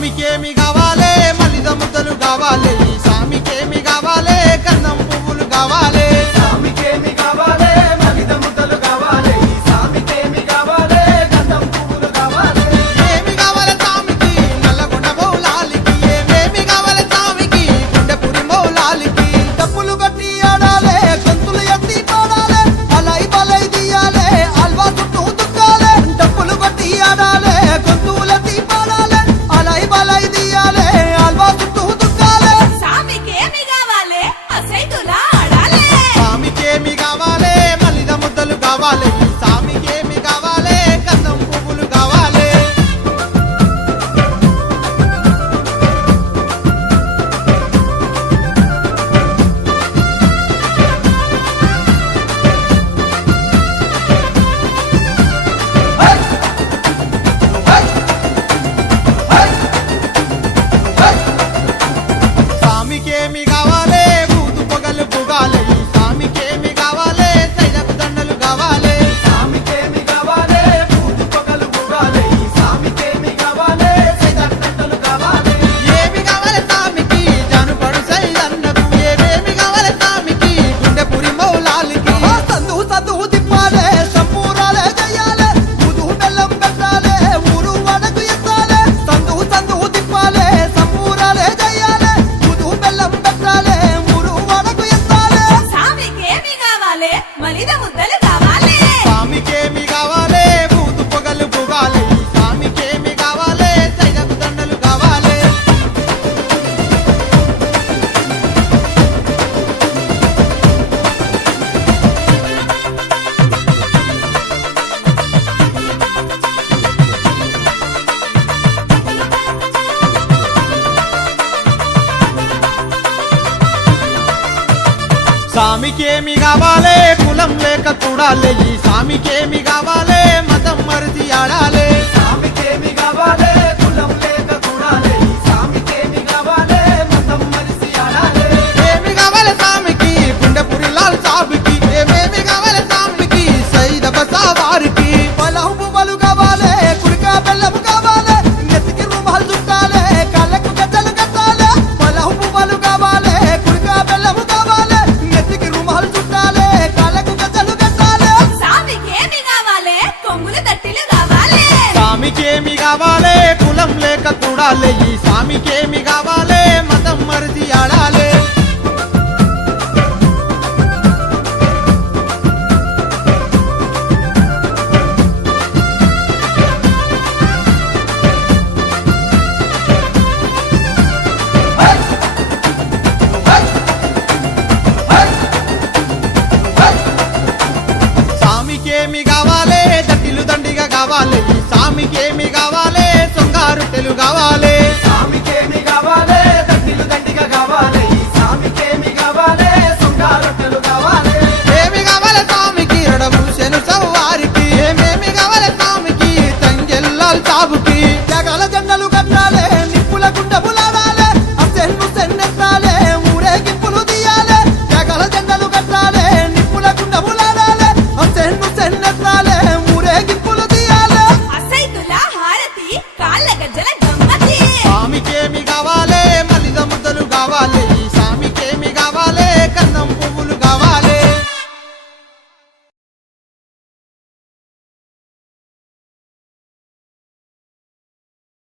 సామికేమి కావాలే మలిద ముద్దలు కావాలే ఈ సామికేమి కావాలే కన్నం పువ్వులు కావాలే సామికేమి కావాలే మలిద ముద్దలు కావాలే ఈ సామికేమి కావాలే గంధం పువ్వులు కావాలే ఏమి కావాలే సామికి నల్లగొండ మౌలాలికి ఏమేమి కావాలే సామికి గుండెపురి మౌలాలికి డప్పులు కట్టి ఆడాలే గొంతులు ఎత్తి పాడాలే అలై బలై దియాలే అల్వా చుట్టూ దుక్కాలే డప్పులు కట్టి ఆడాలే గొంతులు ఎత్తి పాడాలే అలై బలై దియాలే అల్వా చుట్టూ దుక్కాలే సామికేమి కావాలే అసైతులా ఆడాలే సామికేమి కావాలే మలిద ముద్దలు కావాలే ఈ సామికేమి కావాలే కన్నం పువ్వులు కావాలే హై హై హై హై సామికేమి కావాలే బూదు పొగలు పుగాలే ఈ సామికేమి కావాలే సైలకు దండలు కావాలే సామికేమి కావాలే పూజ పొగలు పువ్వాలే ఈ సామికేమి కావాలే సైదట్టలు కావాలే ఏమి కావాలే సామికి జానుపడు సైదన్నకు ఏమేమి కావాలే సామికి గుండెపురి మౌలాలికి సందు సందు తిప్పాలే సంపూరాలే చెయ్యాలే ముదు బెల్లం పెట్టాలే ఊరు వడకు ఎత్తాలే సందు సందు తిప్పాలే సంపూరాలే చెయ్యాలే ముదు బెల్లం పెట్టాలే ఊరు వడకు ఎత్తాలే సామికేమి కావాలే మలిద ముద్దలు కావాలే సామికేమి కావాలే బూదు పొగలు పుగాలే ఈ సామికేమి కావాలే సైలకు దండలు కావాలే సామికేమి కావాలే కులం లేక చూడాలే ఈ సామికేమి కావాలే మతం మరిది ఆడాలే సామికేమి కావాలే కులం లేక చూడాలే ఈ సామికేమి కావాలే మతం మరిసి ఆడాలే ఏమి కావాలే సామికి గుండెపురి లాల్ సాబికి ఏమేమి కావాలే సామికి సైదబ సావారికి పొలం పువ్వులు కావాలే కుడికా బెల్లం కావాలే నెత్తికి రుమాలు చుట్టాలే కళ్ళకు గజ్జలు కట్టాలే పొలం పువ్వులు కావాలే కుడికా బెల్లం కావాలే నెత్తికి రుమాలు చుట్టాలే కళ్ళకు గజ్జలు కట్టాలే సామికేమి కావాలే కొంగులు తట్టిలు కావాలే సామికేమి కావాలే కులం లేక చూడాలే ఈ సామికేమి కావాలే మతం మరిది ఆడాలే హై హై హై హై సామికేమి కావాలే దట్టిలు దండిగా కావాలే ఈ సామికేమి కావాలే సొంగారు తెలు కావాలే సామికేమి కావాలే దట్టిలు దండిగా కావాలే ఈ సామికేమి కావాలే సొంగారొట్టెలు కావాలే ఏమి కావాలే సామికి రడము శను సవ్వారికి ఏమేమి కావాలే సామికి తంగెల్లాల్ సాబుకి